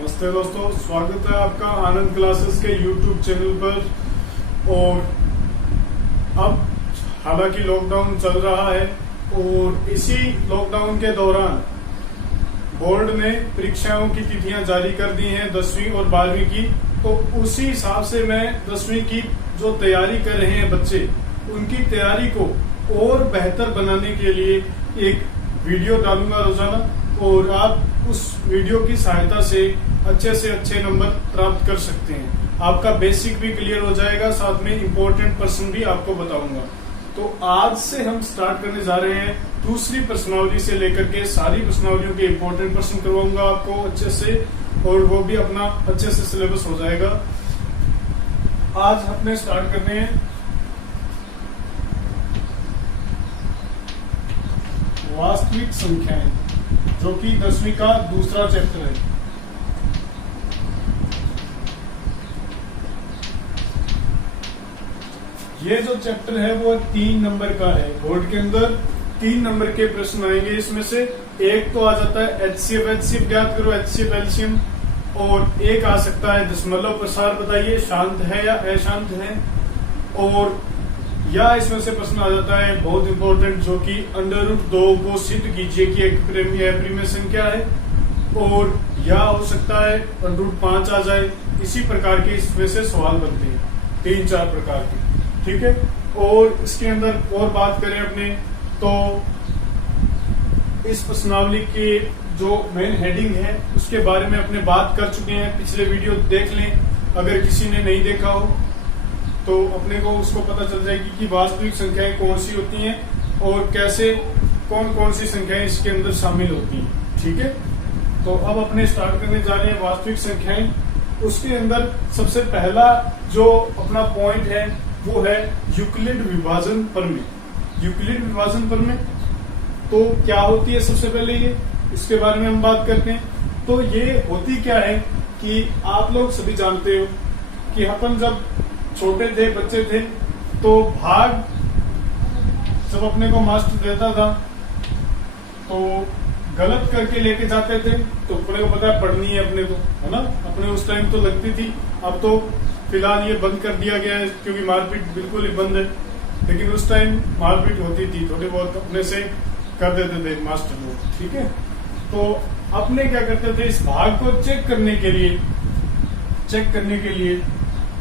नमस्ते दोस्तों, स्वागत है आपका आनंद क्लासेस के YouTube चैनल पर। और अब हालांकि लॉकडाउन चल रहा है और इसी लॉकडाउन के दौरान बोर्ड ने परीक्षाओं की तिथियां जारी कर दी हैं 10वीं और 12वीं की। तो उसी हिसाब से मैं 10वीं की जो तैयारी कर रहे हैं बच्चे, उनकी तैयारी को और बेहतर बनाने के लिए एक वीडियो डालूंगा रोजाना, और आप उस वीडियो की सहायता से अच्छे नंबर प्राप्त कर सकते हैं। आपका बेसिक भी क्लियर हो जाएगा, साथ में इम्पोर्टेंट प्रश्न भी आपको बताऊंगा। तो आज से हम स्टार्ट करने जा रहे हैं दूसरी प्रश्नावली से लेकर के सारी प्रश्नावलियों के इम्पोर्टेंट प्रश्न करवाऊंगा आपको अच्छे से, और वो भी अपना अच्छे से सिलेबस हो जाएगा। आज अपने स्टार्ट करने हैं वास्तविक संख्याएं, जो कि 10वीं का दूसरा चैप्टर है। ये जो चैप्टर है वो 3 नंबर का है। बोर्ड के अंदर 3 नंबर के प्रश्न आएंगे। इसमें से एक तो आ जाता है एचसीएफ ज्ञात करो, एचसीएफ एलसीएम, और एक आ सकता है दशमलव प्रसार बताइए शांत है या अशांत है, और या इसमें से प्रश्न आ जाता है बहुत इंपॉर्टेंट, जो कि √2 को सिद्ध कीजिए कि एक प्रिय संख्या है, और या हो सकता है √5 आ जाए। इसी प्रकार के इसमें से सवाल बनते हैं 3-4 प्रकार के, ठीक है। और इसके अंदर और बात करें अपने, तो इस प्रश्नावली के जो मेन हेडिंग है उसके बारे में अपने बात कर चुके हैं। पिछले वीडियो देख लें अगर किसी ने नहीं देखा हो, तो अपने को उसको पता चल जाएगी कि वास्तविक संख्याएं कौन सी होती हैं और कैसे कौन कौन सी संख्याएं इसके अंदर शामिल होती हैं, ठीक है। तो अब अपने स्टार्ट करने जा रहे हैं वास्तविक संख्याएं। उसके अंदर सबसे पहला जो अपना पॉइंट है वो है यूक्लिड विभाजन प्रमेय। यूक्लिड विभाजन प्रमेय तो क्या होती है, सबसे पहले ये इसके बारे में हम बात करते हैं। तो ये होती क्या है कि आप लोग सभी जानते हो कि अपन जब छोटे थे, बच्चे थे, तो भाग जब अपने को मास्टर देता था तो गलत करके लेके जाते थे, तो अपने को पता है पढ़नी है अपने को, है ना। अपने उस टाइम तो लगती थी, अब तो फिलहाल ये बंद कर दिया गया है क्योंकि मारपीट बिल्कुल ही बंद है। लेकिन उस टाइम मारपीट होती थी, थोड़ी बहुत अपने से कर देते थे मास्टर लोग, ठीक है। तो अपने क्या करते थे, इस भाग को चेक करने के लिए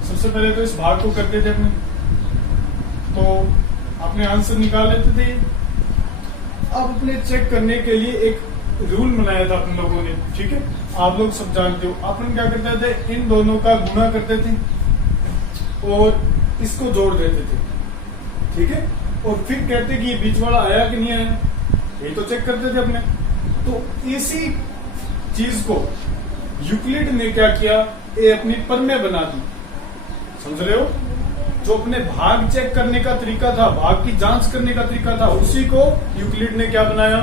सबसे पहले तो इस भाग को करते थे अपने, तो अपने आंसर निकाल लेते थे। अब अपने चेक करने के लिए एक रूल बनाया था अपन लोगों ने, ठीक है। आप लोग सब जानते हो, अपन क्या करते थे, इन दोनों का गुणा करते थे और इसको जोड़ देते थे, ठीक है। और फिर कहते कि ये बीच वाला आया कि नहीं आया, ये तो चेक करते थे अपने। तो इसी चीज को यूक्लिड ने क्या किया, ये अपनी प्रमेय बना दी, समझ रहे हो। जो अपने भाग चेक करने का तरीका था, भाग की जांच करने का तरीका था, उसी को यूक्लिड ने क्या बनाया,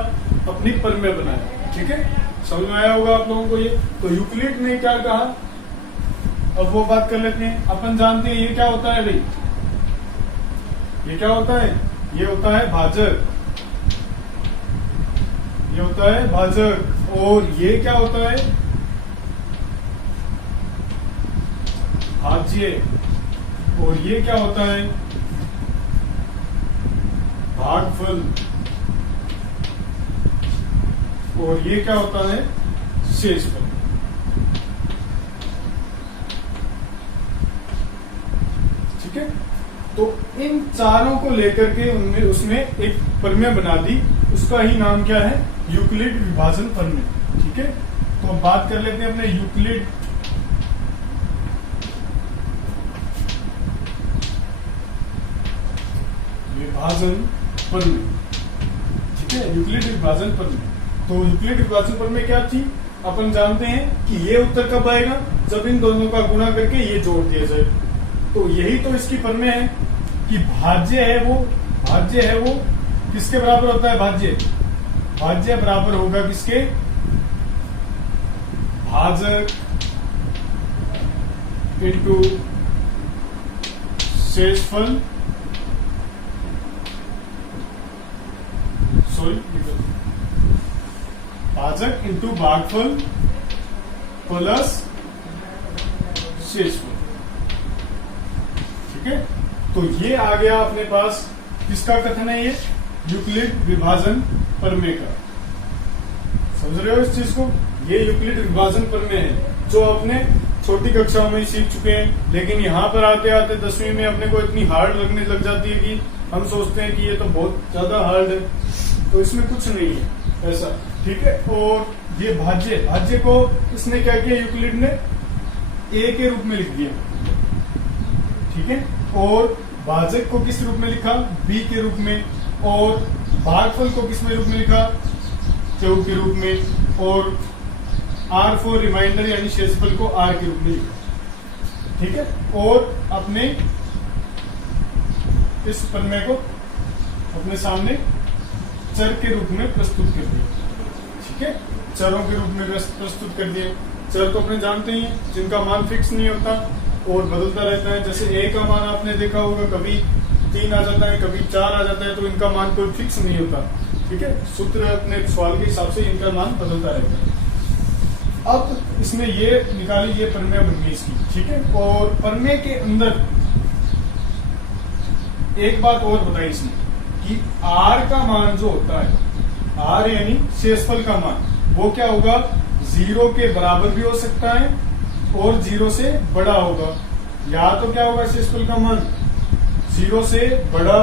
अपनी प्रमेय बनाया, ठीक है। समझ में आया होगा आप लोगों को ये। तो यूक्लिड ने क्या कहा, अब वो बात कर लेते हैं। अपन जानते हैं ये क्या होता है भाई, ये क्या होता है, ये होता है भाजक, ये होता है भाजक। और ये क्या होता है, भाज्य। और ये क्या होता है, भागफल। और ये क्या होता है, शेषफल, ठीक है। तो इन चारों को लेकर के उसने एक प्रमेय बना दी, उसका ही नाम क्या है, यूक्लिड विभाजन प्रमेय, ठीक है। तो अब बात कर लेते हैं अपने यूक्लिड विभाजन प्रमेय, ठीक है। यूक्लिड विभाजन प्रमेय, तो यूक्लिड विभाजन प्रमेय क्या थी, अपन जानते हैं कि ये उत्तर कब आएगा, जब इन दोनों का गुणा करके ये जोड़ दिया जाए। तो यही तो इसकी प्रमेय है कि भाज्य है वो किसके बराबर होता है, भाज्य बराबर होगा किसके, भाजक इंटू शेषफल, भाजक इंटू भागफल प्लस शेषफल। ठीक है, तो ये आ गया अपने पास किसका कथन है, ये यूक्लिड विभाजन प्रमेय का। समझ रहे हो इस चीज को, ये यूक्लिड विभाजन प्रमेय है जो आपने छोटी कक्षाओं में सीख चुके हैं, लेकिन यहाँ पर आते आते 10वीं में अपने को इतनी हार्ड लगने लग जाती है कि हम सोचते हैं कि ये तो बहुत ज्यादा हार्ड है, तो इसमें कुछ नहीं है ऐसा। ठीक है, और ये भाज्य को इसने क्या किया, यूक्लिड ने ए के रूप में लिख दिया। ठीक है, और भाजक को किस रूप में लिखा, बी के रूप में, और भागफल को किस में रूप में लिखा, क्यू के रूप में, और आर फॉर रिमाइंडर यानी शेषफल को आर के रूप में लिखा। ठीक है, और अपने इस प्रमेय को अपने सामने चर के रूप में प्रस्तुत कर दिया। ठीक है, चरों के रूप में प्रस्तुत कर दिए। चर तो अपने जानते ही हैं, जिनका मान फिक्स नहीं होता और बदलता रहता है। जैसे ए का मान आपने देखा होगा, कभी 3 आ जाता है, कभी 4 आ जाता है, तो इनका मान कोई फिक्स नहीं होता। ठीक है, सूत्र अपने सवाल के हिसाब से इनका मान बदलता रहता है। अब इसमें ये निकाली, ये प्रमेय बन गई इसकी। ठीक है, और प्रमेय के अंदर एक बात और बताई इसने कि आर का मान जो होता है, आर यानी शेषफल का मान, वो क्या होगा, 0 के बराबर भी हो सकता है और 0 से बड़ा होगा। या तो क्या होगा, शेषफल का मान 0 से बड़ा,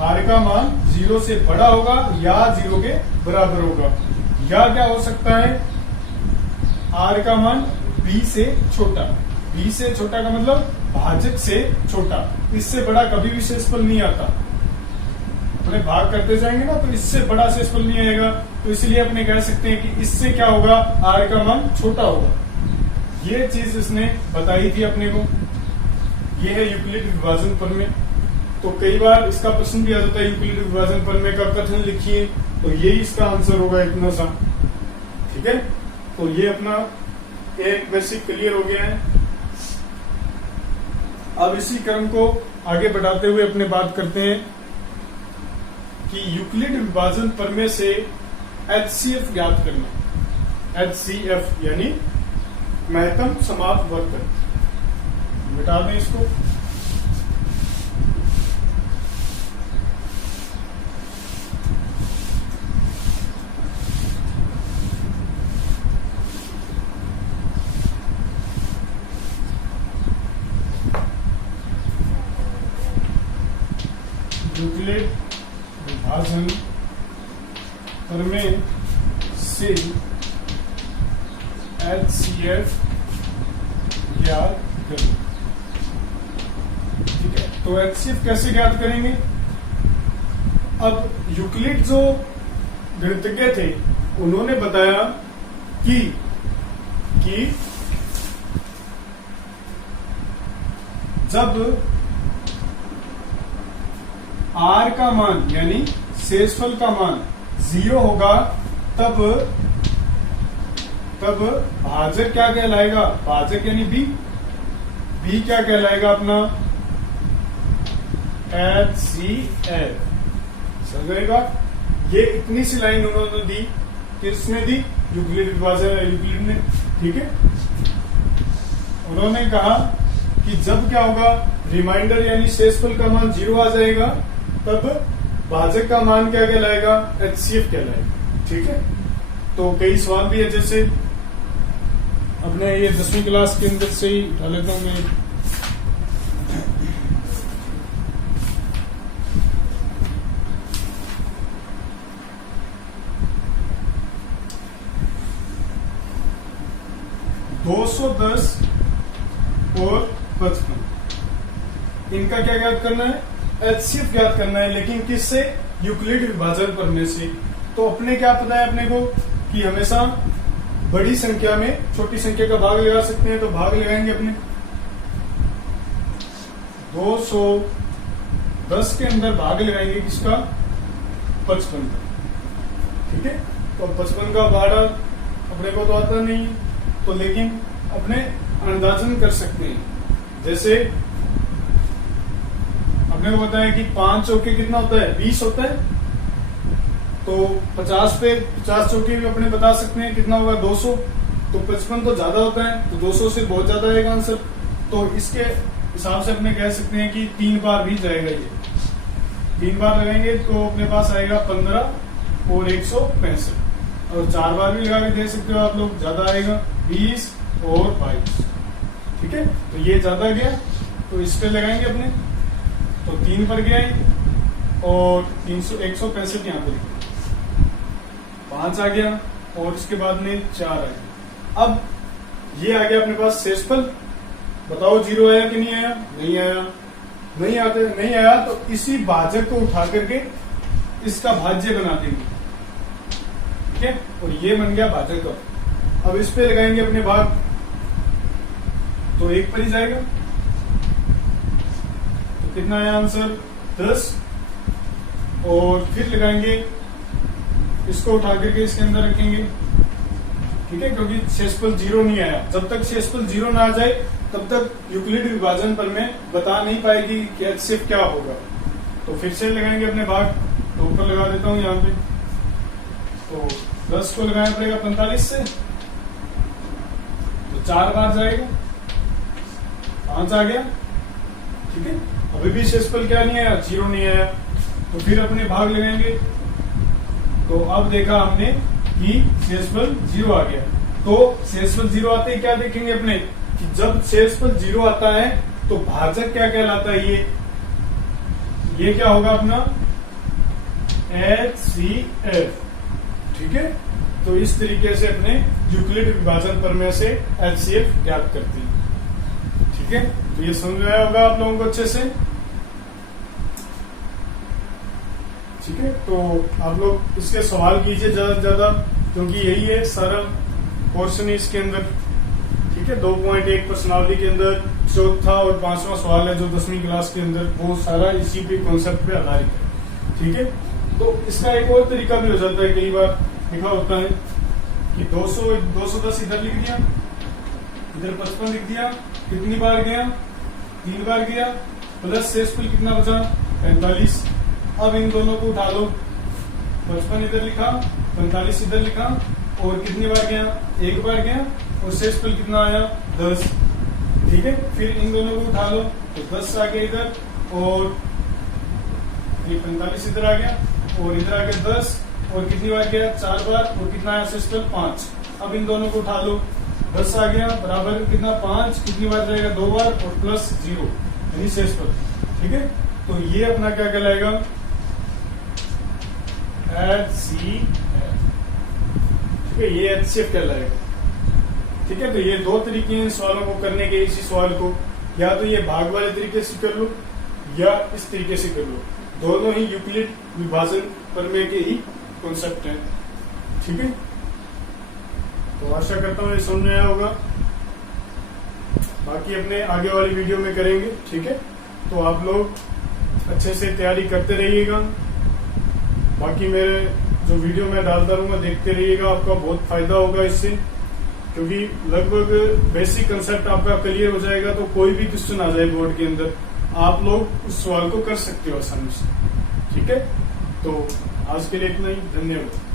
आर का मान 0 से बड़ा होगा या 0 के बराबर होगा। या क्या हो सकता है, आर का मान b से छोटा। b से छोटा का मतलब भाजक से छोटा, इससे बड़ा कभी भी शेषफल नहीं आता। अपने भाग करते जाएंगे ना, तो इससे बड़ा शेषफल नहीं आएगा, तो इसलिए अपने कह सकते हैं कि इससे क्या होगा, आर का मान छोटा होगा। ये चीज इसने बताई थी अपने को। ये है यूक्लिड विभाजन प्रमेय। तो कई बार इसका प्रश्न भी आ जाता है, यूक्लिड विभाजन प्रमेय का कथन लिखिए, तो यही इसका आंसर होगा, इतना सा। ठीक है, तो ये अपना एक बेसिक क्लियर हो गया है। अब इसी क्रम को आगे बढ़ाते हुए अपने बात करते हैं कि यूक्लिड विभाजन प्रमेय से HCF ज्ञात करना। HCF यानी महत्तम समाप्त वर्तन। मिटा दें इसको। यूक्लिड विभाजन प्रमेय से HCF ज्ञात करें। ठीक है, तो HCF कैसे ज्ञात करेंगे। अब यूक्लिड जो गणितज्ञ थे, उन्होंने बताया कि जब आर का मान यानी शेषफल का मान 0 होगा, तब भाजक क्या कहलाएगा, भाजक यानी बी क्या कहलाएगा अपना, HCF। समझेगा, ये इतनी सी लाइन उन्होंने दी, किसने दी, यूक्लिड विभाजन यूक्लिड ने। ठीक है, उन्होंने कहा कि जब क्या होगा, रिमाइंडर यानी शेषफल का मान 0 आ जाएगा, तब भाजक का मान क्या कहलाएगा, HCF कहलाएगा। ठीक है, तो कई सवाल भी है, जैसे अपने ये 10वीं क्लास के अंदर से ही उठा लेता हूं मैं। $210 और 55, इनका क्या ज्ञात करना है, HCF ज्ञात करना है, लेकिन किससे, यूक्लिड विभाजन प्रमेय से। तो अपने क्या पता है अपने को कि हमेशा बड़ी संख्या में छोटी संख्या का भाग लगा सकते हैं, तो भाग लगाएंगे अपने 210 के अंदर भाग लगाएंगे किसका, 55 का। ठीक है, तो 55 का भाड़ा अपने को तो आता नहीं, तो लेकिन अपने अंदाजन कर सकते हैं। जैसे अपने को पता है कि 5 चौके कितना होता है, 20 होता है, तो 50 पे 50 चौके भी अपने बता सकते हैं कितना होगा, 200। तो 55 तो ज्यादा होता है, तो 200 से बहुत ज्यादा आएगा आंसर। तो इसके हिसाब से अपने कह सकते हैं कि 3 बार भी जाएगा ये। 3 बार लगाएंगे तो अपने पास आएगा 15 और 165, और 4 बार भी लगा के दे सकते हो आप लोग, ज्यादा आएगा 20 और 22। ठीक है, तो ये ज्यादा गया तो इस पे लगाएंगे अपने, तो 3 पर गया और 165 यहाँ पे 5 आ गया और इसके बाद में 4 आ गया। अब ये आ गया अपने पास शेषफल। बताओ 0 आया कि नहीं आया? नहीं आया। नहीं आया तो इसी भाजक को उठा करके इसका भाज्य बना देंगे। ठीक है, और ये बन गया भाजक का। अब इस पे लगाएंगे अपने भाग, तो 1 पर ही जाएगा। तो कितना आया आंसर? 10। और फिर लगाएंगे, इसको उठा करके इसके अंदर रखेंगे। ठीक है, क्योंकि शेषफल 0 नहीं आया। जब तक शेषफल 0 ना आ जाए तब तक यूक्लिड विभाजन पर में बता नहीं पाएगी कि HCF क्या होगा। तो फिर से लगाएंगे अपने भाग, तो ऊपर लगा देता हूं यहाँ पे। तो 10 को लगाना पड़ेगा 45 से, तो 4 बार जाएगा, 5 आ गया। ठीक है, अभी भी शेषफल क्या नहीं आया? 0 नहीं आया। तो फिर अपने भाग लगाएंगे, तो अब देखा हमने कि शेषफल 0 आ गया। तो शेषफल 0 आते ही क्या देखेंगे अपने कि जब शेषफल 0 आता है तो भाजक क्या कहलाता है? ये क्या होगा अपना? HCF। ठीक है, तो इस तरीके से अपने यूक्लिड विभाजन प्रमेय से HCF ज्ञात करते हैं। ठीक है, तो ये समझ में आया होगा आप लोगों को अच्छे से। ठीक है, तो आप लोग इसके सवाल कीजिए ज्यादा से ज्यादा, क्योंकि यही है सारा पोर्शन है इसके अंदर। ठीक है, 2.1 प्रश्नावली के अंदर चौथा और 5वां सवाल है जो 10वीं क्लास के अंदर, वो सारा इसी पे कॉन्सेप्ट पे आधारित है। ठीक है, तो इसका एक और तरीका भी हो जाता है, कई बार लिखा होता है कि 210 इधर लिख दिया, इधर 55 लिख दिया, कितनी बार गया? 3 बार गया, प्लस शेषफल कितना बचा? 45। अब इन दोनों को उठा लो, 55 इधर लिखा, 45 इधर लिखा, और कितनी बार गया? 1 बार गया, और शेषफल कितना आया? 10। ठीक है, फिर इन दोनों को उठा लो, तो 10 आ गया इधर, और ये 45 इधर आ गया, और इधर आ गया 10, और कितनी बार गया? 4 बार, और कितना आया शेषफल? 5। अब इन दोनों को उठा लो, 10 आ गया बराबर कितना? 5, कितनी बार जाएगा? 2 बार, और प्लस 0 यानी शेषफल। ठीक है, तो ये अपना क्या कहलाएगा? HCF। ठीक है, ये HCF कहलाएगा। ठीक है, तो ये 2 तरीके हैं सवालों को करने के। इसी सवाल को या तो ये भाग वाले तरीके से कर लो या इस तरीके से कर लो, दोनों ही यूक्लिड विभाजन प्रमेय के ही कॉन्सेप्ट हैं। ठीक है, तो आशा करता हूँ ये समझ में आया होगा। बाकी अपने आगे वाली वीडियो में करेंगे। ठीक है, तो आप लोग अच्छे से तैयारी करते रहिएगा। बाकी मेरे जो वीडियो मैं डालता रहूंगा देखते रहिएगा, आपका बहुत फायदा होगा इससे, क्योंकि लगभग बेसिक कंसेप्ट आपका क्लियर हो जाएगा। तो कोई भी क्वेश्चन आ जाए बोर्ड के अंदर, आप लोग उस सवाल को कर सकते हो आसानी से। ठीक है, तो आज के लिए इतना ही। धन्यवाद।